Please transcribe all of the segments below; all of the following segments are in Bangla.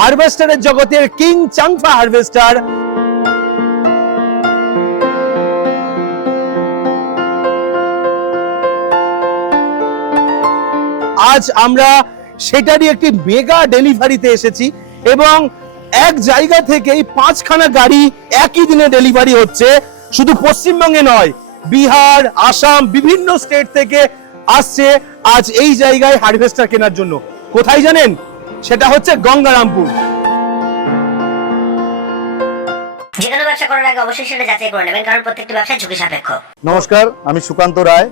হারভেস্টারের জগতের কিং চাংফা হারভেস্টার। আজ আমরা সেটারই একটি মেগা ডেলিভারিতে এসেছি এবং এক জায়গা থেকেই পাঁচখানা গাড়ি একই দিনে ডেলিভারি হচ্ছে। শুধু পশ্চিমবঙ্গে নয়, বিহার, আসাম, বিভিন্ন স্টেট থেকে আসছে আজ এই জায়গায় হারভেস্টার কেনার জন্য। কোথায় জানেন? সেটা হচ্ছে গঙ্গারামপুর। যে কোনো ব্যবসা করার আগে অবশ্যই সেটা যাচাই করে নেবেন কারণ প্রত্যেকটি ব্যবসা ঝুঁকি সাপেক্ষ। নমস্কার আমি সুকান্ত রায়।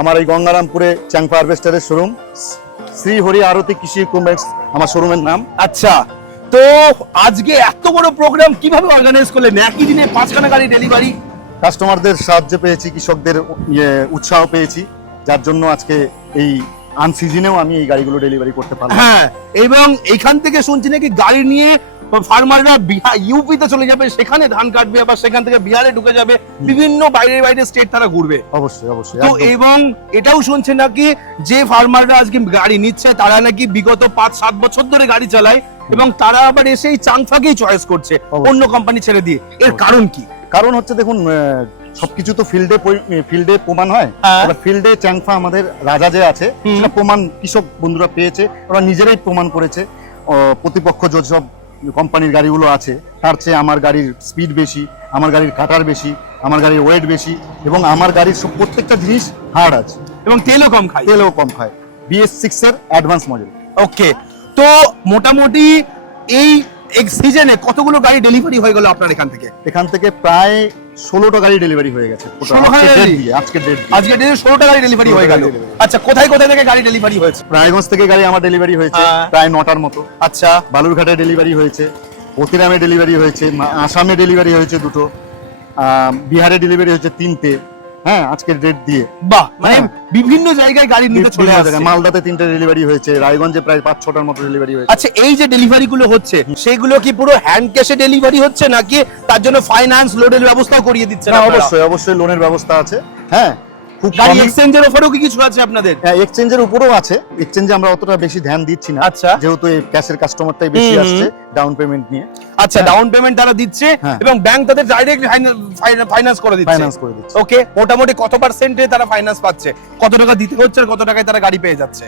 আমার এই গঙ্গারামপুরে চ্যাংপা হারভেস্টারের শোরুম। শ্রী হরি আরতি কৃষি ইকুইপমেন্টস আমার শোরুমের নাম। আচ্ছা তো আজকে এত বড় প্রোগ্রাম কীভাবে অর্গানাইজ করলেন? একই দিনে পাঁচখানা গাড়ি ডেলিভারি কাস্টমারদের সাহায্য পেয়েছি কৃষকদের ইয়ে, উৎসাহ পেয়েছি। যার জন্য আজকে এই আনসিজনেও আমি এই গাড়িগুলো ডেলিভারি করতে পারলাম। হ্যাঁ এবং এইখান থেকে শুনছি নাকি গাড়ি নিয়ে ফার্মাররা বিহার ইউপিতে চলে যাবে সেখানে ধান কাটবে আবার সেখান থেকে বিহারে ঢুকে যাবে বিভিন্ন বাইরে বাইরে স্টেট তারা ঘুরবে। অবশ্যই অবশ্যই তো এবং এটাও শুনছে নাকি যে ফার্মাররা আজকে গাড়ি নিচ্ছে তারা নাকি বিগত পাঁচ সাত বছর ধরে গাড়ি চালায় এবং তারা আবার এসে এই চাংফাকেই চয়েস করছে অন্য কোম্পানি ছেড়ে দিয়ে। এর কারণ কি? কারণ হচ্ছে দেখুন সবকিছু তো ফিল্ডে ফিল্ডে প্রমাণ হয়। হ্যাঁ। ফিল্ডে চ্যাংফা আমাদের রাজা যে আছে। সেটা প্রমাণ কৃষক বন্ধুরা পেয়েছে ওরা নিজেরাই প্রমাণ করেছে। প্রতিপক্ষ যেসব কোম্পানির গাড়িগুলো আছে তার চেয়ে আমার গাড়ির স্পিড বেশি আমার গাড়ির কাটার বেশি আমার গাড়ির ওয়েট বেশি এবং আমার গাড়ির সব প্রত্যেকটা জিনিস হার্ড আছে। এবং তেলও কম খায়। তেলও কম খায়। বিএস সিক্স এর অ্যাডভান্স মডেল ওকে তো মোটামুটি এই সিজনে কতগুলো গাড়ি ডেলিভারি হয়ে গেল আপনার এখান থেকে? এখান থেকে প্রায় ষোলোটা গাড়ি ডেলিভারি হয়ে গেছে। 16 আজকের গাড়ি? date দিয়ে, আজকের ডেট আজকে ডেলি ষোলোটা গাড়ি ডেলিভারি হয়ে গেল। 16টা গাড়ি delivery। আচ্ছা কোথায় কোথায় থেকে গাড়ি ডেলিভারি হয়েছে? রায়গঞ্জ থেকে গাড়ি আমার ডেলিভারি হয়েছে হ্যাঁ। প্রায় নটার মতো। আচ্ছা। বালুরঘাটে ডেলিভারি হয়েছে পতিরামে ডেলিভারি হয়েছে আসামে ডেলিভারি হয়েছে দুটো। বিহারে ডেলিভারি হয়েছে তিনটে। হ্যাঁ আজকের ডেট দিয়ে। বাহ মানে হ্যাঁ। বিভিন্ন জায়গায় গাড়ি নিতে চলে আসছে। মালদাতে তিনটে ডেলিভারি হয়েছে রায়গঞ্জে প্রায় পাঁচ ছটার মতো ডেলিভারি হয়েছে। আচ্ছা এই যে ডেলিভারি গুলো হচ্ছে সেগুলো কি পুরো হ্যান্ড ক্যাশে ডেলিভারি হচ্ছে নাকি তার জন্য ফাইন্যান্স লোডের ব্যবস্থাও করিয়ে দিচ্ছে না অবশ্যই অবশ্যই লোনের ব্যবস্থা আছে। হ্যাঁ। খুব গাড়ি এক্সচেঞ্জের অফারও কি কিছু আছে আপনাদের? হ্যাঁ, এক্সচেঞ্জের উপরেও আছে। এক্সচেঞ্জে আমরা অতটা বেশি ধ্যান দিচ্ছি না। আচ্ছা। যেহেতু এই ক্যাশের কাস্টমারটাই বেশি আসছে ডাউন পেমেন্ট নিয়ে। আচ্ছা। ডাউন পেমেন্ট তারা দিচ্ছে হ্যাঁ। এবং ব্যাংক তাদের ডাইরেক্ট ফাইন্যান্স করে দিচ্ছে। ফাইন্যান্স করে দিচ্ছে। ওকে মোটামুটি কত পার্সেন্টে তারা ফাইন্যান্স পাচ্ছে? কত টাকা দিতে হচ্ছে আর কত টাকায় তারা গাড়ি পেয়ে যাচ্ছে?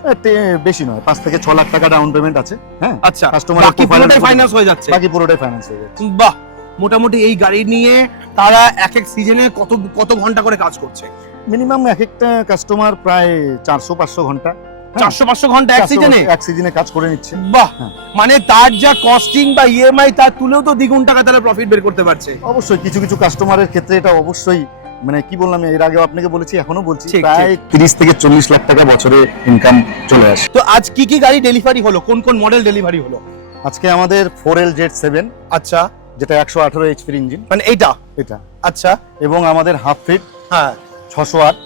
বেশি নয়। পাঁচ থেকে ছ লাখ টাকা ডাউন পেমেন্ট আছে। হ্যাঁ আচ্ছা Customer বাকি পুরোটাই ফাইন্যান্স হয়ে যাচ্ছে। বাকি পুরোটাই ফাইন্যান্স হয়ে যাচ্ছে। বাহ মোটামুটি এই গাড়ি নিয়ে তারা এক এক সিজনে কত কত ঘণ্টা করে কাজ করছে? মিনিমাম এক একটা কাস্টমার প্রায় চারশো পাঁচশো ঘণ্টা। হ্যাঁ, চারশো পাঁচশো ঘণ্টা এক সিজনে এক সিজনে কাজ করে নিচ্ছে। বাহ! হ্যাঁ। মানে তার যা কস্টিং বা ইএমআই তার তুলেও তো দ্বিগুণ টাকা তারা প্রফিট বের করতে পারছে। অবশ্যই কিছু কিছু কাস্টমারের ক্ষেত্রে এটা অবশ্যই মানে কি বললাম এর আগেও আপনাকে বলেছি এখনও বলছি প্রায় তিরিশ থেকে চল্লিশ লাখ টাকা বছরে ইনকাম চলে আসে। তো আজ কি কি গাড়ি ডেলিভারি হলো? কোন কোন মডেল ডেলিভারি হলো? আজকে আমাদের ফোর এল জেড সেভেন আচ্ছা। যেটা একশো আঠারো এইচপির ইঞ্জিন মানে এইটা? এটা। আচ্ছা। এবং আমাদের হাফ ফিট হ্যাঁ। ছশো আট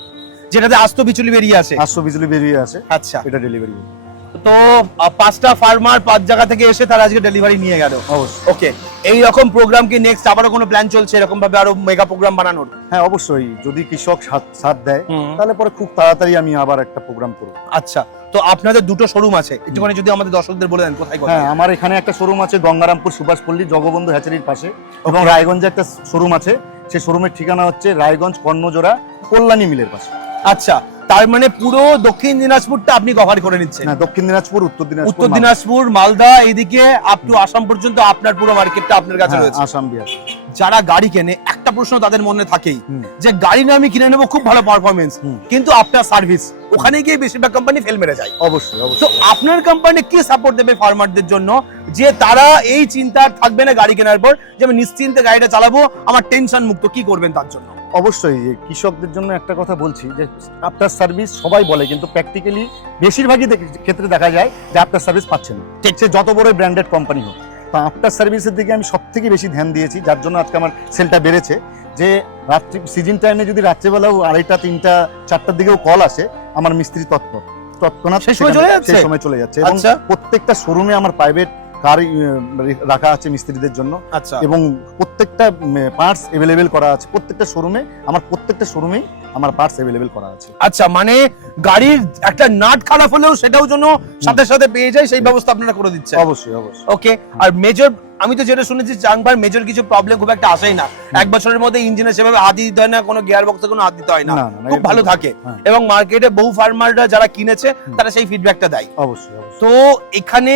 যেটাতে আস্ত বিচুলি বেরিয়ে আসে। আস্ত বিচুলি বেরিয়ে আছে আচ্ছা। এটা ডেলিভারি তো পাঁচটা ফার্মার পাঁচ জায়গা থেকে এসে তারা আজকে ডেলিভারি নিয়ে গেল। অবশ্যই। ওকে এই রকম প্রোগ্রাম কি নেক্সট আবারও কোনো প্ল্যান চলছে? এরকম ভাবে আরও মেগা প্রোগ্রাম বানানোর? হ্যাঁ অবশ্যই। যদি কৃষক সাথ সাথ দেয় তাহলে পরে খুব তাড়াতাড়ি আমি আবার একটা প্রোগ্রাম করব। আচ্ছা তো আপনাদের দুটো শোরুম আছে। একটুখানি যদি আমাদের দর্শকদের বলে দেন কোথায় কোথায়? হ্যাঁ আমার এখানে একটা শোরুম আছে গঙ্গারামপুর সুভাষপল্লী জগবন্ধু হ্যাচারির পাশে। এবং রায়গঞ্জে একটা শোরুম আছে। সেই শোরুমের ঠিকানা হচ্ছে রায়গঞ্জ কর্ণজোড়া কল্যাণী মিলের পাশে। আচ্ছা তার মানে পুরো দক্ষিণ দিনাজপুরটা আপনি কভার করে নিচ্ছেন। না দক্ষিণ দিনাজপুর উত্তর দিনাজপুর উত্তর দিনাজপুর মালদা এইদিকে আপ টু আসাম পর্যন্ত আপনার পুরো মার্কেটটা আপনার কাছে হ্যাঁ, রয়েছে। আসাম বিহার। যারা গাড়ি কেনে একটা প্রশ্ন তাদের মনে থাকেই যে গাড়ি না আমি কিনে নেব খুব ভালো পারফরমেন্স কিন্তু আপনার সার্ভিস ওখানে গিয়ে বেশিরভাগ কোম্পানি ফেল মেরে যায়। অবশ্যই তো আপনার কোম্পানি কি সাপোর্ট দেবে ফার্মারদের জন্য? যে তারা এই চিন্তা থাকবে না গাড়ি কেনার পর যে আমি নিশ্চিন্তে গাড়িটা চালাবো আমার টেনশন মুক্ত কি করবেন তার জন্য? অবশ্যই কৃষকদের জন্য একটা কথা বলছি যে আফটার সার্ভিস সবাই বলে কিন্তু প্র্যাকটিক্যালি বেশিরভাগই ক্ষেত্রে দেখা যায় যে আফটার সার্ভিস পাচ্ছে না। ঠিক। সে যত বড় ব্র্যান্ডেড কোম্পানি হোক। তো আফটার সার্ভিসের দিকে আমি সব থেকে বেশি ধ্যান দিয়েছি যার জন্য আজকে আমার সেলটা বেড়েছে। যে রাত্রি সিজন টাইমে যদি রাত্রেবেলাও আড়াইটা তিনটা চারটার দিকেও কল আসে আমার মিস্ত্রি তৎপর। তৎক্ষণাৎ সেই সময় চলে যাচ্ছে? চলে যাচ্ছে। এবং আচ্ছা। প্রত্যেকটা শোরুমে আমার প্রাইভেট কার রাখা আছে মিস্ত্রিদের জন্য। আচ্ছা। এবং প্রত্যেকটা পার্টস অ্যাভেলেবেল করা আছে। প্রত্যেকটা শোরুমে আমার প্রত্যেকটা শোরুমেই আমার পার্টস অ্যাভেলেবেল করা আছে। আচ্ছা মানে গাড়ির একটা নাট খারাপ হলেও সেটাও যেন সাথে সাথে পেয়ে যায় সেই ব্যবস্থা আপনারা করে দিচ্ছেন। অবশ্যই অবশ্যই। ওকে আর মেজর আমি তো যেটা শুনেছি চাংবার মেজর কিছু প্রবলেম খুব একটা আসেই না। এক বছরের মধ্যে ইঞ্জিনে সেভাবে হাত দিতে হয় না কোনো গিয়ার বক্সে কোনো হাত দিতে হয় না। খুব ভালো থাকে। হ্যাঁ। এবং মার্কেটে বহু ফার্মাররা যারা কিনেছে তারা সেই ফিডব্যাকটা দেয়। অবশ্যই। তো এখানে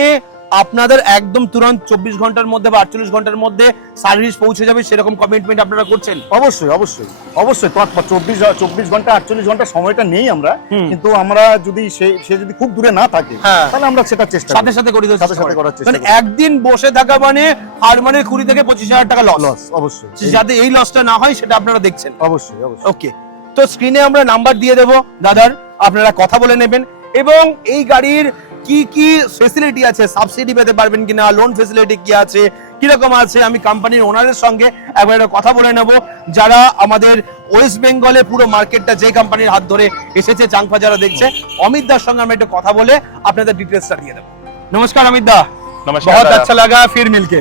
আপনাদের একদম তুরন্ত চব্বিশ ঘণ্টার মধ্যে বা আটচল্লিশ ঘণ্টার মধ্যে সার্ভিস পৌঁছে যাবে সেরকম কমিটমেন্ট আপনারা করছেন? অবশ্যই অবশ্যই অবশ্যই। চব্বিশ চব্বিশ ঘণ্টা আটচল্লিশ ঘণ্টা সময়টা নেই আমরা। কিন্তু আমরা যদি সে সে যদি খুব দূরে না থাকে হ্যাঁ। তাহলে আমরা সেটা চেষ্টা সাথে সাথে করে সাথে সাথে করার চেষ্টা মানে। একদিন বসে থাকা মানে ফার্মারের কুড়ি থেকে পঁচিশ হাজার টাকা লস লস অবশ্যই। যাতে এই লসটা না হয় সেটা আপনারা দেখছেন। অবশ্যই অবশ্যই। ওকে তো স্ক্রিনে আমরা নাম্বার দিয়ে দেব। দাদার আপনারা কথা বলে নেবেন। এবং এই গাড়ির কি কি ফেসিলিটি আছে সাবসিডি পেতে পারবেন কিনা লোন ফেসিলিটি কি আছে কিরকম আছে আমি কোম্পানির ওনারের সঙ্গে একবার একটা কথা বলে নেব যারা আমাদের ওয়েস্ট বেঙ্গলে পুরো মার্কেটটা যে কোম্পানির হাত ধরে এসেছে চাংফা যারা দেখছে অমিত দার সঙ্গে আমরা একটু কথা বলে আপনাদের ডিটেলসটা দিয়ে দেবো নমস্কার অমিত দা नमस्कार बहुत दादा। अच्छा लगा फिर मिलके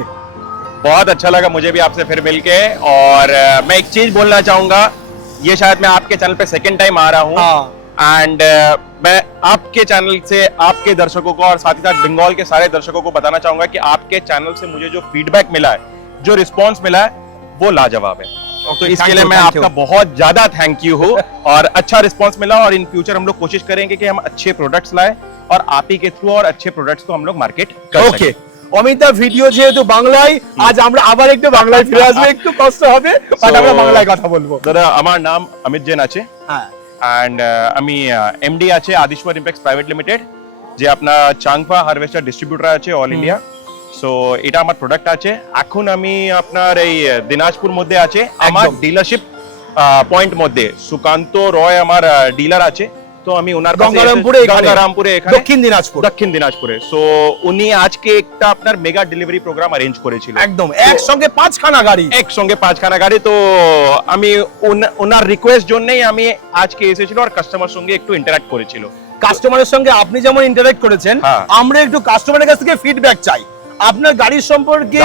बहुत अच्छा लगा मुझे भी आपसे फिर मिलके और अ, मैं एक चीज बोलना चाहूंगा ये शायद मैं आपके चैनल पे सेकंड टाइम आ रहा हूँ हाँ एंड मैं आपके चैनल से आपके दर्शकों को और साथ ही साथ बंगाल के सारे दर्शकों को बताना चाहूंगा कि आपके चैनल से मुझे जो फीडबैक मिला है जो रिस्पॉन्स मिला है वो लाजवाब है तो इसके thank लिए you, मैं thank you. आपका बहुत ज्यादा थैंक यू हूँ और अच्छा रिस्पॉन्स मिला और इन फ्यूचर हम लोग कोशिश करेंगे कि हम अच्छे प्रोडक्ट्स लाए और आप ही के थ्रू और अच्छे प्रोडक्ट्स को हम लोग मार्केट कर ওকে सकें অমিতা ভিডিও যেহেতু বাংলায় আজ আমরা আবার একটু বাংলায় ফিরে আসবো একটু কষ্ট হবে বাট So- আমরা বাংলায় কথা বলবো দাদা আমার নাম অমিত জেন আছে হ্যাঁ অ্যান্ড আমি এমডি আছে আদিশ্বর ইম্প্যাক্স প্রাইভেট লিমিটেড যে আপনার চাংফা হারভেস্টার ডিস্ট্রিবিউটার আছে অল ইন্ডিয়া সো এটা আমার প্রোডাক্ট আছে। এখন আমি আপনার এই আহ, দিনাজপুর মধ্যে আছে। আমার। ডিলারশিপ পয়েন্ট মধ্যে। সুকান্ত রয় আমার ডিলার আছে। তো আমি ওনার গঙ্গারামপুরে গঙ্গারামপুরে দক্ষিণ দিনাজপুর। দক্ষিণ দিনাজপুরে। সো উনি আজকে একটা আপনার মেগা ডেলিভারি প্রোগ্রাম অ্যারেঞ্জ করেছিল। একদম। একসঙ্গে পাঁচখানা গাড়ি। একসঙ্গে পাঁচখানা গাড়ি। তো আমি ওনার রিকোয়েস্ট জন্যই আমি আজকে এসেছিল আর কাস্টমার সঙ্গে একটু ইন্টারাক্ট করেছিল। কাস্টমারের সঙ্গে আপনি যেমন ইন্টারঅ্যাক্ট করেছেন হ্যাঁ। আমরা একটু কাস্টমারের কাছ থেকে ফিডব্যাক চাই। আপনার গাড়ির সম্পর্কে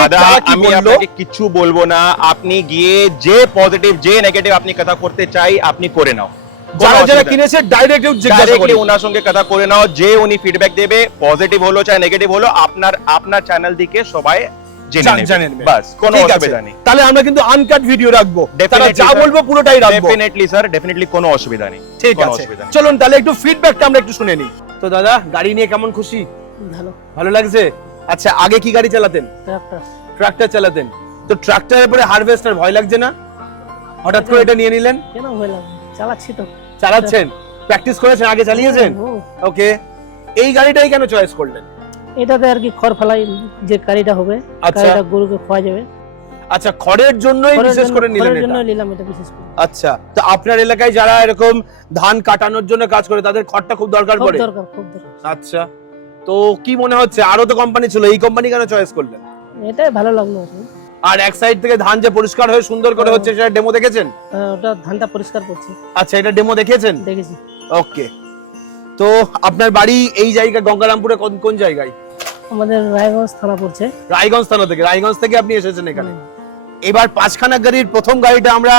আমি আপনাকে কিছু বলব না। আপনি গিয়ে যে পজিটিভ যে নেগেটিভ আপনি কথা করতে চাই আপনি করে নাও। যারা যারা কিনেছে ডাইরেক্ট জিজ্ঞাসা ডাইরেক্টলি ওনার সঙ্গে কথা করে নাও যে উনি ফিডব্যাক দেবে পজিটিভ হলো চাই নেগেটিভ হলো আপনার আপনার চ্যানেল দিকে সবাই জেনে জান- নেবে। জেনে নেবে। বাস কোনো অসুবিধা নেই। তাহলে আমরা কিন্তু আনকাট ভিডিও রাখব। যা বলব পুরোটাই রাখব। ডেফিনেটলি স্যার ডেফিনেটলি কোনো অসুবিধা নেই। ঠিক আছে। চলুন তাহলে একটু ফিডব্যাকটা আমরা একটু শুনে নিই। তো দাদা গাড়ি নিয়ে কেমন খুশি? ভালো। ভালো লাগছে? আচ্ছা আগে কি গাড়ি চালাতেন? ট্রাক্টর ট্রাক্টর চালাতেন। তো ট্রাক্টরের পরে হারভেস্টার ভয় লাগছে না? হঠাৎ করে এটা নিয়ে নিলেন? কেন ভয় লাগবে চালাচ্ছি তো। চালাচ্ছেন? প্র্যাকটিস করেছেন? আগে চালিয়েছেন? ওকে এই গাড়িটাই কেন চয়েস করলেন? এটাতে আর কি খড় ফেলাই যে গাড়িটা হবে আচ্ছা। গাড়িটা গরুকে খোয়া যাবে। আচ্ছা খড়ের জন্যই বিশেষ করে নিলেন খড়ের জন্য নিলাম এটা বিশেষ করে। আচ্ছা তো আপনার এলাকায় যারা এরকম ধান কাটানোর জন্য কাজ করে তাদের খড়টা খুব দরকার পড়ে? দরকার খুব দরকার। আচ্ছা তো কি মনে হচ্ছে? আরও তো কোম্পানি ছিল এই কোম্পানি কেন চয়েস করলেন? এটাই ভালো লাগল। আর এক সাইড থেকে ধান যে পরিষ্কার হয়ে সুন্দর করে। হচ্ছে সেটা ডেমো দেখেছেন? ওটা ধানটা পরিষ্কার করছে। আচ্ছা এটা ডেমো দেখেছেন দেখেছি। ওকে তো আপনার বাড়ি এই জায়গা গঙ্গারামপুরে কোন কোন জায়গায়? আমাদের রায়গঞ্জ থানা পড়ছে। রায়গঞ্জ থানা থেকে রায়গঞ্জ থেকে আপনি এসেছেন এখানে। এবার পাঁচখানা গাড়ির প্রথম গাড়িটা আমরা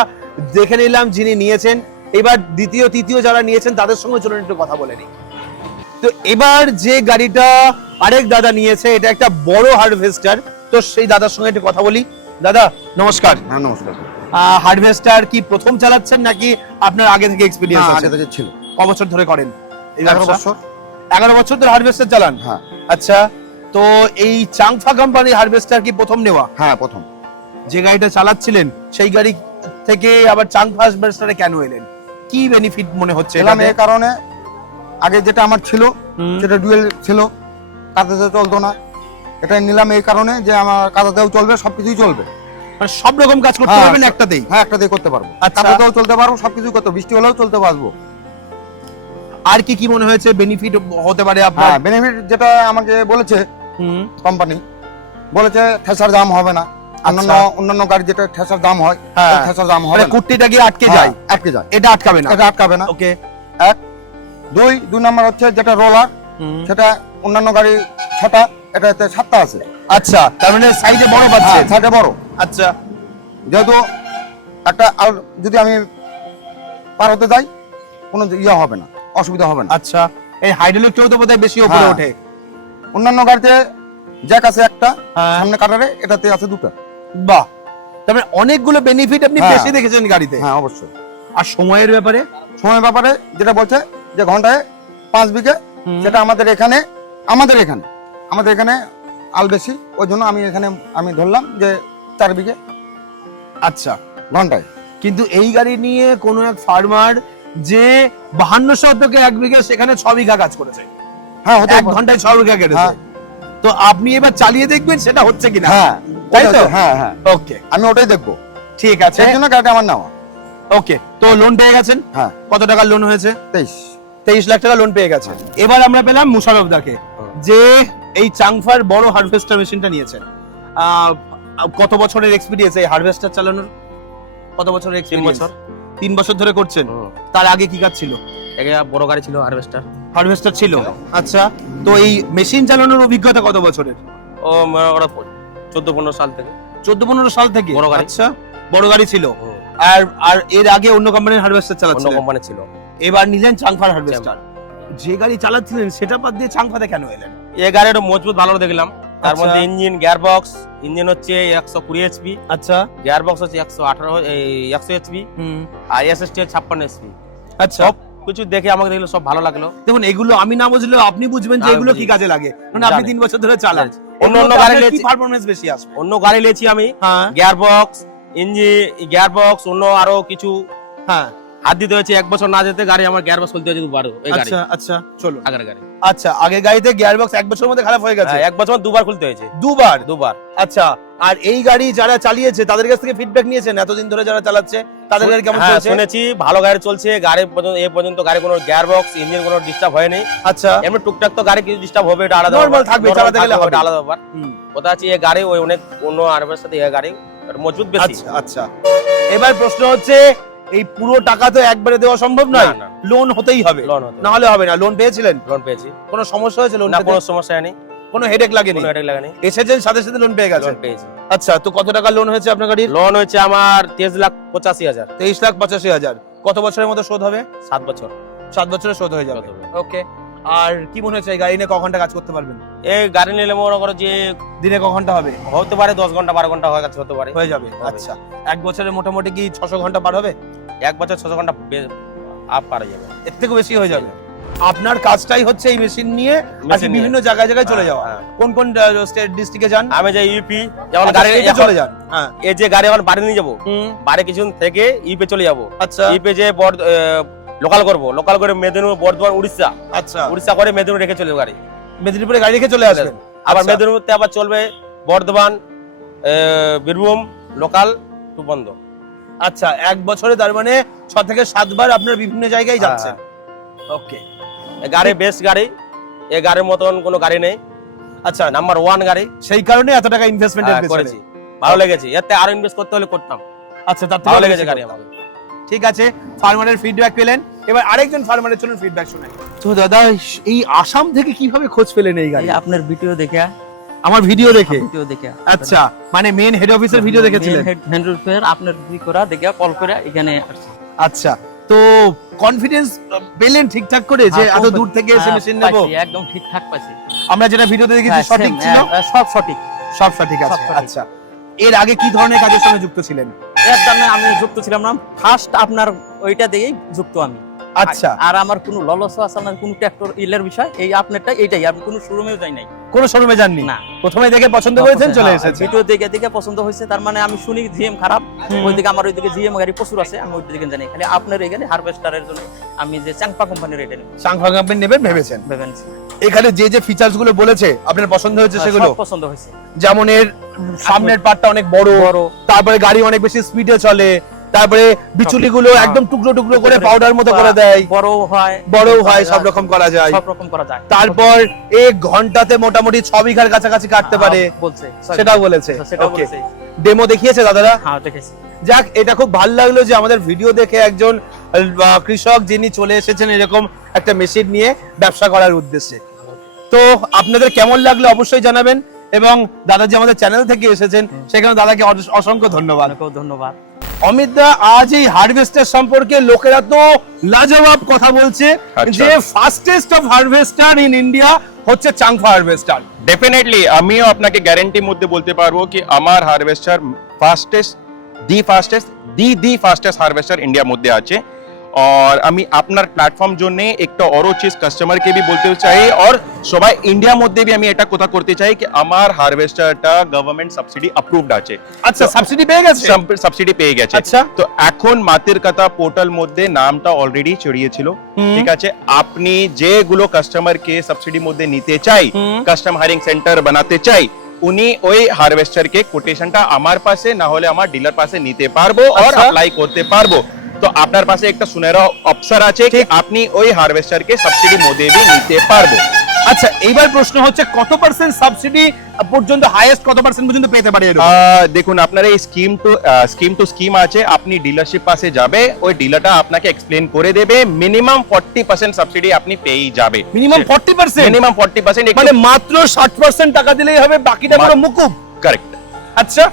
দেখে নিলাম যিনি নিয়েছেন। এবার দ্বিতীয় তৃতীয় যারা নিয়েছেন তাদের সঙ্গে চলুন একটু কথা বলে নিই। তো এবার যে গাড়িটা আরেক দাদা নিয়েছে এটা একটা বড় হারভেস্টার তো সেই দাদার সঙ্গে একটু কথা বলি। দাদা নমস্কার। হ্যাঁ নমস্কার। হারভেস্টার কি প্রথম চালাচ্ছেন নাকি আপনার আগে থেকে এক্সপিরিয়েন্স আছে? আগে থেকে ছিল। ক বছর ধরে করেন এই এগারো? বছর। এগারো বছর ধরে হার্ভেস্টার চালান? হ্যাঁ। আচ্ছা তো এই চাংফা কোম্পানির হার্ভেস্টার কি প্রথম নেওয়া? হ্যাঁ প্রথম। যে গাড়িটা চালাচ্ছিলেন সেই গাড়ি থেকে আবার চাংফা হারভেস্টারে কেন এলেন? কি বেনিফিট মনে হচ্ছে এলাম? এই কারণে আগে যেটা আমার ছিল সেটা ডুয়েল ছিল। কাদাতে চলতো না। এটা নিলাম এই কারণে যে আমার কাদাতেও চলবে সবকিছুই চলবে। মানে সব রকম কাজ করতে হ্যাঁ, পারবেন সব- একটাতেই? হ্যাঁ একটা দিয়ে করতে পারব। আচ্ছা। কাদাতেও চলতে পারব সবকিছু করতে বৃষ্টি হলেও চলতে পারব। আর কি কি মনে হয়েছে? বেনিফিট হতে পারে আপনার? হ্যাঁ বেনিফিট যেটা আমাকে বলেছে হুম, কোম্পানি বলেছে ঠেসার দাম হবে না। অন্যান্য অন্যান্য গাড়ি যেটা ঠেসার দাম হয় আচ্ছা। হ্যাঁ। ঠেসার দাম হবে মানে না। কুট্টিটা গিয়ে আটকে যায়। হ্যাঁ, আটকে যায়। এটা আটকাবে না। এটা আটকাবে না। ওকে এক দুই দুই নাম্বার হচ্ছে যেটা রোলার সেটা অন্যান্য গাড়ি ছটা এটাতে সাতটা আছে। আচ্ছা তার মানে সাইজে বড় পাচ্ছে। হ্যাঁ, সাইডে বড়। আচ্ছা। যেহেতু একটা আর যদি আমি পার হতে যাই কোনো ইয়ে হবে না অসুবিধা হবে না। আচ্ছা এই হাইড্রোলিকটাও তো বোধহয় বেশি উপরে হ্যাঁ। ওঠে। অন্যান্য গাড়িতে জ্যাক আছে একটা হ্যাঁ। সামনে কাটারে এটাতে আছে দুটো। বাহ! তার মানে অনেকগুলো বেনিফিট আপনি হ্যাঁ। বেশি দেখেছেন গাড়িতে। হ্যাঁ অবশ্যই। আর সময়ের ব্যাপারে? সময়ের ব্যাপারে যেটা বলছে যে ঘন্টায় পাঁচ বিঘে সেটা আমাদের এখানে আমাদের এখানে আমাদের এখানে আল বেশি। ওই জন্য আমি এখানে আমি ধরলাম যে চার বিঘে। আচ্ছা ঘন্টায়। কিন্তু এই গাড়ি নিয়ে কোনো এক ফার্মার যে বাহান্ন শতকে এক বিঘা সেখানে ছ বিঘা কাজ করেছে। হ্যাঁ হতে এক ঘন্টায় ছ বিঘা কেটেছে। হ্যাঁ। তো আপনি এবার চালিয়ে দেখবেন সেটা হচ্ছে কিনা। হ্যাঁ তাই তো? হ্যাঁ হ্যাঁ। ওকে আমি ওটাই দেখব। ঠিক আছে। সেই জন্য গাড়িটা আমার নেওয়া। ওকে তো লোন পেয়ে গেছেন? হ্যাঁ। কত টাকার লোন হয়েছে? তেইশ। তেইশ লাখ টাকা লোন পেয়ে গেছে। এবার আমরা পেলাম মুশারফ দাকে যে এই চাংফার বড় হারভেস্টার মেশিনটা নিয়েছেন। কত বছরের এক্সপিরিয়েন্স এই হারভেস্টার চালানোর? কত বছরের এক্সপিরিয়েন্স তিন বছর ধরে করছেন। তার আগে কি কাজ ছিল? একটা বড় গাড়ি ছিল হারভেস্টার হারভেস্টার ছিল? আচ্ছা তো এই মেশিন চালানোর অভিজ্ঞতা কত বছরের? ও মানে ওরা চোদ্দ পনেরো সাল থেকে। চোদ্দ পনেরো সাল থেকে? বড় গাড়ি। আচ্ছা বড় গাড়ি ছিল। আর আর এর আগে অন্য কোম্পানির হারভেস্টার অন্য কোম্পানি ছিল। এবার নিলেন চাংফার হারভেস্টার যে গাড়ি চালাচ্ছিলেন সেটা বাদ দিয়ে চাংফাতে কেন এলেন? এই গাড়িটা মজবুত ভালো দেখলাম। তার আচ্ছা। মধ্যে ইঞ্জিন গিয়ার বক্স ইঞ্জিন হচ্ছে একশো কুড়ি এইচপি আচ্ছা। গিয়ার বক্স হচ্ছে একশো আঠারো একশো এইচপি হুম। আর এসএসটি ছাপ্পান্ন এইচপি আচ্ছা। সব কিছু দেখে আমাকে দেখল সব ভালো লাগল। দেখুন এগুলো আমি না বুঝলেও আপনি বুঝবেন যে এগুলো কি কাজে লাগে। মানে আপনি তিন বছর ধরে চালান। অন্য অন্য গাড়ি নিয়েছি। পারফরমেন্স বেশি আসবে? অন্য গাড়ি নিয়েছি আমি। হ্যাঁ। Gear box engine gear box অন্য আরও কিছু। হ্যাঁ। হাত দিতে হয়েছে এক বছর না যেতে গাড়ি আমার গিয়ার বক্স খুলতে হয়েছে দুবার। এই গাড়ি। আচ্ছা আচ্ছা চলো আগের গাড়ি। আচ্ছা আগে গাড়িতে গিয়ার বক্স এক বছরের মধ্যে খারাপ হয়ে গেছে? হ্যাঁ, এক বছর দুবার খুলতে হয়েছে। দুবার? দুবার। আচ্ছা আর এই গাড়ি যারা চালিয়েছে তাদের কাছ থেকে ফিডব্যাক নিয়েছেন? এতদিন ধরে যারা চালাচ্ছে তাদের গাড়ি কেমন হ্যাঁ, চলছে? শুনেছি ভালো গাড়ি চলছে গাড়ি পর্যন্ত এ পর্যন্ত গাড়ি কোনো গিয়ার বক্স ইঞ্জিন কোনো ডিস্টার্ব হয়নি। আচ্ছা। এমনি টুকটাক তো গাড়ি কিছু ডিস্টার্ব হবে এটা আলাদা ব্যাপার। থাকবে, চালাতে গেলে হবে। আলাদা ব্যাপার। কথা আছে এই গাড়ি ওই অনেক অন্য আরবের সাথে এই গাড়ি মজবুত বেশি। আচ্ছা আচ্ছা। এবার প্রশ্ন হচ্ছে এই পুরো টাকা তো একবারে দেওয়া সম্ভব নয়। লোন হতেই হবে। লোন না হলে হবে না। লোন পেয়েছিলেন? লোন পেয়েছি। কোনো সমস্যা হয়েছে লোন না কোনো সমস্যা নেই কোনো হেডেক লাগেনি? কোনো হেডেক লাগেনি। এসেছেন সাথে সাথে লোন পেয়ে গেছেন? লোন পেয়েছি। আচ্ছা তো কত টাকা লোন হয়েছে আপনার গাড়ির? লোন হয়েছে আমার তেইশ লাখ পঁচাশি হাজার। তেইশ লাখ পঁচাশি হাজার। কত বছরের মতো শোধ হবে? সাত বছর। সাত বছরে শোধ হয়ে যাবে। ওকে আর কি মনে হচ্ছে এই গাড়ি নিয়ে ক ঘণ্টা কাজ করতে পারবেন? এই গাড়ি নিলে মনে করো যে দিনে ক ঘণ্টা হবে? হতে পারে দশ ঘণ্টা বারো ঘণ্টা হয়ে গেছে হতে পারে। হয়ে যাবে আচ্ছা। এক বছরে মোটামুটি কি ছশো ঘণ্টা পার হবে? এক বছর ছশো ঘণ্টা আপ পারা যাবে। এর থেকে বেশি হয়ে যাবে। আপনার কাজটাই হচ্ছে এই মেশিন নিয়ে বিভিন্ন জায়গায় জায়গায় চলে হ্যাঁ, যাওয়া। হ্যাঁ। কোন কোন স্টেট ডিস্ট্রিক্টে যান? আমি যাই ইউপি যেমন আচ্ছা, গাড়ি চলে যান। হ্যাঁ। এই যে গাড়ি এখন বাড়ি নিয়ে যাব বাড়ি কিছুদিন থেকে ইউপি চলে যাব। আচ্ছা। ইপে যে লোকাল করব। লোকাল করে মেদিনীপুর বর্ধমান উড়িষ্যা। আচ্ছা। উড়িষ্যা করে মেদিনীপুর রেখে চলে গাড়ি। মেদিনীপুরে গাড়ি রেখে চলে আসবেন? আবার আচ্ছা। মেদিনীপুরতে আবার চলবে বর্ধমান বীরভূম লোকাল টু বন্ধ। আচ্ছা এক বছরে তার মানে ছ থেকে সাতবার আপনার বিভিন্ন জায়গায় হ্যাঁ, যাচ্ছেন। ওকে। গাড়ি বেস্ট গাড়ি। এ গাড়ির মতন কোনো গাড়ি নেই। আচ্ছা। নাম্বার ওয়ান গাড়ি। সেই কারণে এত টাকা ইনভেস্টমেন্ট হ্যাঁ, করেছি। ভালো লেগেছে। এতে আরও ইনভেস্ট করতে হলে করতাম। আচ্ছা তার ভালো লেগেছে গাড়ি আমাকে ঠিক আছে। ফার্মারের ফিডব্যাক পেলেন। এবার আরেকজন ফার্মারের চলুন ফিডব্যাক শুনে তো দাদা এই আসাম থেকে কীভাবে খোঁজ পেলেন এই গাড়ি? আপনার ভিডিও দেখে। আমার ভিডিও দেখে? ভিডিও দেখে। আচ্ছা মানে মেন হেড অফিসের ভিডিও দেখেছিলেন? হ্যান্ডেল ফেয়ার আপনার ই করা দেখে কল করে এখানে আচ্ছা তো কনফিডেন্স পেলেন ঠিকঠাক করে যে হ্যাঁ, এত দূর থেকে এসে হ্যাঁ, মেশিন নেব? পাইছি, একদম ঠিকঠাক পাইছি। আমরা যেটা ভিডিওতে দেখেছি হ্যাঁ, সঠিক ছিল? হ্যাঁ, সব সঠিক। সব সঠিক আছে সঠিক। আচ্ছা। এর আগে কি ধরনের কাজের সঙ্গে যুক্ত ছিলেন? এর জন্য আমি যুক্ত ছিলাম না। ফার্স্ট আপনার ওইটা দিয়েই যুক্ত আমি। আচ্ছা। আর আমার কোনো ললস আছে না কোনো ট্র্যাক্টর ইলের বিষয় এই আপনারটা এইটাই আমি কোনো শোরুমেও যাই নাই। কোন শোরুমে যাননি? না। প্রথমে দেখে পছন্দ করেছেন চলে এসেছে। ভিডিও দেখে দেখে পছন্দ হয়েছে তার মানে আমি শুনি জিএম খারাপ। ওইদিকে আমার ওইদিকে জিএম গাড়ি প্রচুর আছে আমি ওই দিকে জানি খালি আপনার এখানে হারভেস্টারের জন্য আমি যে চাংপা কোম্পানির এটা নিব। সাংফা কোম্পানি নেবেন ভেবেছেন? ভেবে নিছি। এখানে যে যে ফিচার্সগুলো বলেছে আপনার পছন্দ হয়েছে সেগুলো? সব পছন্দ হয়েছে। যেমন এর সামনের পার্টটা অনেক বড় বড়। তারপরে গাড়ি অনেক বেশি স্পিডে চলে তারপরে বিচুলি গুলো হ্যাঁ। একদম টুকরো টুকরো করে পাউডার মতো করে দেয়। বড় হয় বড়ও হয় সব রকম করা যায়। সব রকম করা যায়। তারপর এক ঘন্টাতে মোটামুটি ছ বিঘার কাছাকাছি কাটতে পারে। হ্যাঁ, বলছে। সেটাও বলেছে। ওকে ডেমো দেখিয়েছে দাদারা? হ্যাঁ দেখেছি। যাক এটা খুব ভালো লাগল যে আমাদের ভিডিও দেখে একজন কৃষক যিনি চলে এসেছেন এরকম একটা মেশিন নিয়ে ব্যবসা করার উদ্দেশ্যে। তো আপনাদের কেমন লাগল অবশ্যই জানাবেন এবং দাদা যে আমাদের চ্যানেল থেকে এসেছেন সেখানে দাদাকে অসংখ্য ধন্যবাদ। ধন্যবাদ। অমিত দা আজ এই হারভেস্টার সম্পর্কে লোকেরা তো লাজবাব কথা বলছে আচ্ছা। যে fastest of harvester in India হচ্ছে চাংফা হারভেস্টার ডেফিনেটলি আমিও আপনাকে গ্যারেন্টির মধ্যে বলতে পারব কি আমার harvester fastest the fastest the the fastest harvester ইন্ডিয়ার মধ্যে আছে আর আমি আপনার প্ল্যাটফর্ম জন্য একটা অরো চিজ কাস্টমারকে বি বলতে চাই আর সবাই ইন্ডিয়ার মধ্যে আমি এটা কথা করতে চাই কি আমার হারভেস্টারটা গভর্নমেন্ট সাবসিডি অ্যাপ্রুভড আছে আচ্ছা সাবসিডি পেয়ে গেছে সাবসিডি পেয়ে গেছে আচ্ছা। তো এখন মাতের কথা পোর্টাল মধ্যে নামটা অলরেডি ছড়িয়েছিল ঠিক আছে আপনি যেগুলো কাস্টমারকে সাবসিডি মধ্যে নিতে চাই। কাস্টম হায়ারিং সেন্টার বানাতে চাই উনি ওই হারভেস্টারকে কোটেশনটা আমার পাশে না হলে আমার ডিলার পাশে নিতে পারব আর। অ্যাপ্লাই করতে পারব তো আপনার পাশে একটা সুনেরা অপশন আছে কি আপনি ওই হারভেস্টারকে সাবসিডি মধ্যে বি নিতে পারব। আচ্ছা এইবার প্রশ্ন হচ্ছে কত পার্সেন্ট সাবসিডি পর্যন্ত হাইয়েস্ট কত পার্সেন্ট পর্যন্ত পেতে পারে দেখুন আপনার এই scheme two scheme two scheme আছে আপনি ডিলারশিপ পাশে যাবে ওই ডিলারটা আপনাকে এক্সপ্লেন করে দেবে মিনিমাম ফর্টি পার্সেন্ট সাবসিডি আপনি পেয়েই যাবে। Minimum forty percent minimum forty percent মানে মাত্র ষাট পার্সেন্ট টাকা দিলেই হবে বাকিটা পুরো মুকুব? কারেক্ট আচ্ছা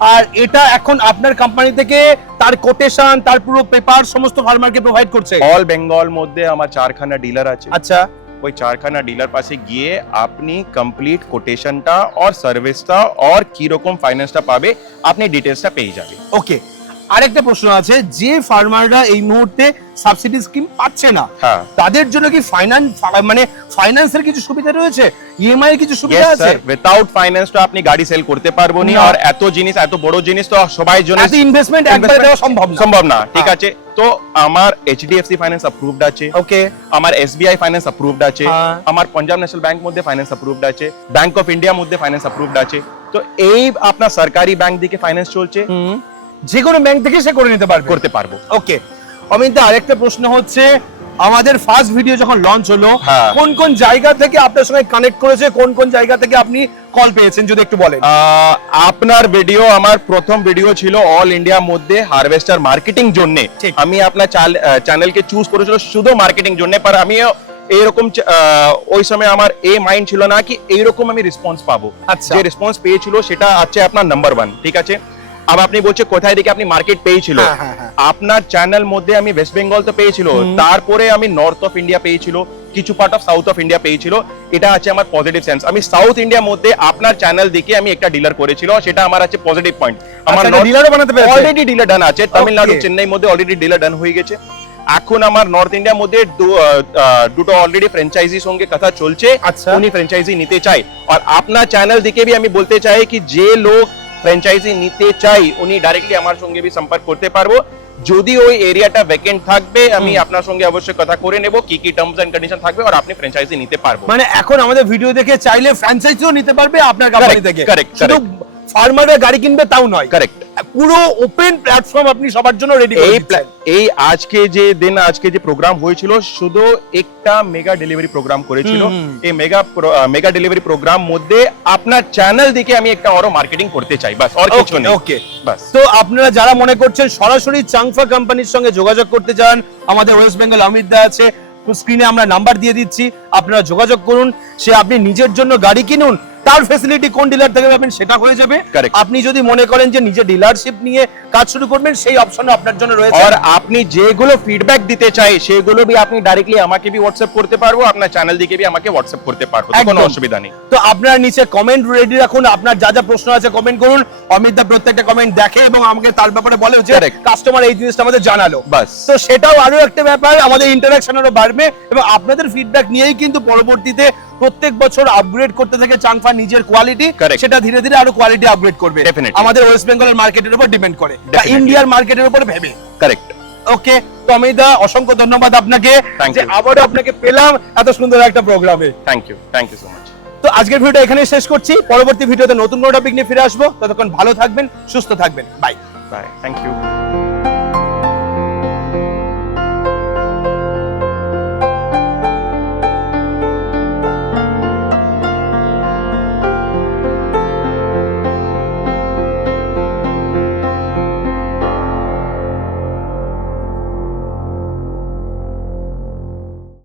আর এটা এখন আপনার কোম্পানি থেকে তার কোটেশন তার পুরো পেপার সমস্ত ফার্মারকে প্রোভাইড করছে। অল বেঙ্গল মধ্যে আমার চারখানা ডিলার আছে। আচ্ছা। ওই চারখানা ডিলার পাশে গিয়ে আপনি কমপ্লিট কোটেশনটা আর সার্ভিসটা আর কি রকম ফাইন্যান্সটা পাবে আপনি ডিটেলসটা পেয়ে যাবে ওকে আরেকটা প্রশ্ন আছে যে ফার্মাররা এই মুহূর্তে সাবসিডি স্কিম পাচ্ছে না হ্যাঁ। তাদের জন্য কি ফাইন্যান্স মানে ফাইন্যান্সের কিছু সুবিধা রয়েছে? ইএমআই এর কিছু সুবিধা আছে? স্যার উইথাউট ফাইন্যান্স তো আপনি গাড়ি সেল করতে পারব না না। আর এত জিনিস এত বড় জিনিস তো সবাই জন্য এত ইনভেস্টমেন্ট একবারে দেওয়া সম্ভব না। সম্ভব না। ঠিক হ্যাঁ। আছে তো আমার এইচডিএফসি ফাইন্যান্স অ্যাপ্রুভড আছে ওকে আমার এসবিআই ফাইন্যান্স অ্যাপ্রুভড আছে হ্যাঁ। আমার পাঞ্জাব ন্যাশনাল ব্যাংক মধ্যে ফাইন্যান্স অ্যাপ্রুভড আছে ব্যাংক অফ ইন্ডিয়া মধ্যে ফাইন্যান্স অ্যাপ্রুভড আছে। তো এই আপনার সরকারি ব্যাংক দিকে ফাইন্যান্স চলছে যে কোনো ব্যাংক থেকে সে করে নিতে পারবে। করতে পারব। ওকে অমিত আরেকটা প্রশ্ন হচ্ছে আমাদের ফার্স্ট ভিডিও যখন লঞ্চ হলো হ্যাঁ। কোন কোন জায়গা থেকে আপনার সঙ্গে কানেক্ট করেছে কোন কোন জায়গা থেকে আপনি কল পেয়েছেন যদি একটু বলেন? আপনার ভিডিও আমার প্রথম ভিডিও ছিল অল ইন্ডিয়া মধ্যে হারভেস্টার মার্কেটিং জন্য। আমি আপনার চ্যানেলকে চুজ করেছিল শুধু মার্কেটিং জন্য পর আমি এইরকম ওই সময় আমার এই মাইন্ড ছিল না কি এইরকম আমি রেসপন্স পাবো। আচ্ছা। যে রেসপন্স পেয়েছিল সেটা আছে আপনার নাম্বার ওয়ান ঠিক আছে? আবার আপনি বলছে কোথায় থেকে আপনি মার্কেট পেয়েছিল। হ্যাঁ, হ্যাঁ, হ্যাঁ। আপনার চ্যানেল মধ্যে আমি ওয়েস্ট বেঙ্গল তো পেয়েছিল তারপরে আমি নর্থ অফ ইন্ডিয়া পেয়েছিল কিছু part of south of India পেয়েছিল এটা আছে আমার পজিটিভ সেন্স আমি সাউথ ইন্ডিয়ার মধ্যে আপনার চ্যানেল দেখে আমি একটা ডিলার করেছিল সেটা আমার আছে পজিটিভ পয়েন্ট আমার আচ্ছা, ডিলারও বানাতে পেরেছে। অলরেডি ডিলার ডান আছে তামিলনাড়ু চেন্নাই মধ্যে অলরেডি ডিলার ডান হয়ে গেছে। এখন আমার নর্থ ইন্ডিয়ার মধ্যে দু- আহ, আহ, দুটো অলরেডি ফ্র্যাঞ্চাইজি সঙ্গে কথা চলছে আচ্ছা। উনি ফ্র্যাঞ্চাইজি নিতে চাই আর আপনার চ্যানেল দিকে বি আমি বলতে চাই কি যে লোক ফ্র্যাঞ্চাইজি নিতে চাই উনি ডাইরেক্টলি আমার সঙ্গে বি সম্পর্ক করতে পারব। যদি ওই এরিয়াটা ভ্যাকেন্ট থাকবে আমি আপনার সঙ্গে অবশ্যই কথা করে নেব কি কি টার্মস এন্ড কন্ডিশন থাকবে আর আপনি ফ্র্যাঞ্চাইজি নিতে পারব। মানে এখন আমাদের ভিডিও দেখে চাইলে ফ্র্যাঞ্চাইজিও নিতে পারবে আপনার কোম্পানি থেকে। কারেক্ট শুধু ফার্মারের গাড়ি কিনবে তাও নয়। কারেক্ট পুরো ওপেন প্ল্যাটফর্ম আপনি সবার জন্য রেডি এই এই আজকে যে দিন আজকে যে প্রোগ্রাম হয়েছিল শুধু একটা মেগা ডেলিভারি প্রোগ্রাম করেছিল। এই মেগা মেগা ডেলিভারি প্রোগ্রাম মধ্যে আপনার চ্যানেল দিকে আমি একটা আরও মার্কেটিং করতে চাই বাস আর কিছু নেই okay. বাস তো আপনারা যারা মনে করছেন সরাসরি চাংফা কোম্পানির সঙ্গে যোগাযোগ করতে চান আমাদের ওয়েস্ট বেঙ্গল অমিত দা আছে স্ক্রিনে আমরা নাম্বার দিয়ে দিচ্ছি আপনারা যোগাযোগ করুন সে আপনি নিজের জন্য গাড়ি কিনুন তার ফেসিলিটি কোন ডিলার থেকে পাবেন সেটা হয়ে যাবে। আপনি যদি মনে করেন যে নিজে ডিলারশিপ নিয়ে কাজ শুরু করবেন সেই অপশন আপনার জন্য রয়েছে। আর আপনি যেগুলো ফিডব্যাক দিতে চাই সেগুলো বি আপনি ডাইরেক্টলি আমাকে বি হোয়াটসঅ্যাপ করতে পারব আপনার চ্যানেল দিকে বি আমাকে হোয়াটসঅ্যাপ করতে পারব কোনো অসুবিধা নেই। তো আপনারা নিচে কমেন্ট রেডি রাখুন আপনার যা যা প্রশ্ন আছে কমেন্ট করুন অমিত দা প্রত্যেকটা কমেন্ট দেখে এবং আমাকে তার ব্যাপারে বলে যে কাস্টমার এই জিনিসটা আমাদের জানালো। বাস। তো সেটাও আরও একটা ব্যাপার আমাদের ইন্টারাকশন আরও বাড়বে এবং আপনাদের ফিডব্যাক নিয়েই কিন্তু পরবর্তীতে প্রত্যেক বছর আপগ্রেড করতে থাকে চাংফা নিজের কোয়ালিটি সেটা ধীরে ধীরে আরও কোয়ালিটি আপগ্রেড করবে। আমাদের ওয়েস্ট বেঙ্গলের মার্কেটের উপর ডিপেন্ড করে। ইন্ডিয়ার মার্কেটের উপর ভেবে। কারেক্ট ওকে অমিতা অসংখ্য ধন্যবাদ আপনাকে যে আবারও আপনাকে পেলাম এত সুন্দর একটা প্রোগ্রামে thank you thank you so much তো আজকের ভিডিওটা এখানে শেষ করছি। পরবর্তী ভিডিওতে নতুন কোনো টপিক নিয়ে ফিরে আসব। ততক্ষণ ভালো থাকবেন সুস্থ থাকবেন। Bye bye thank you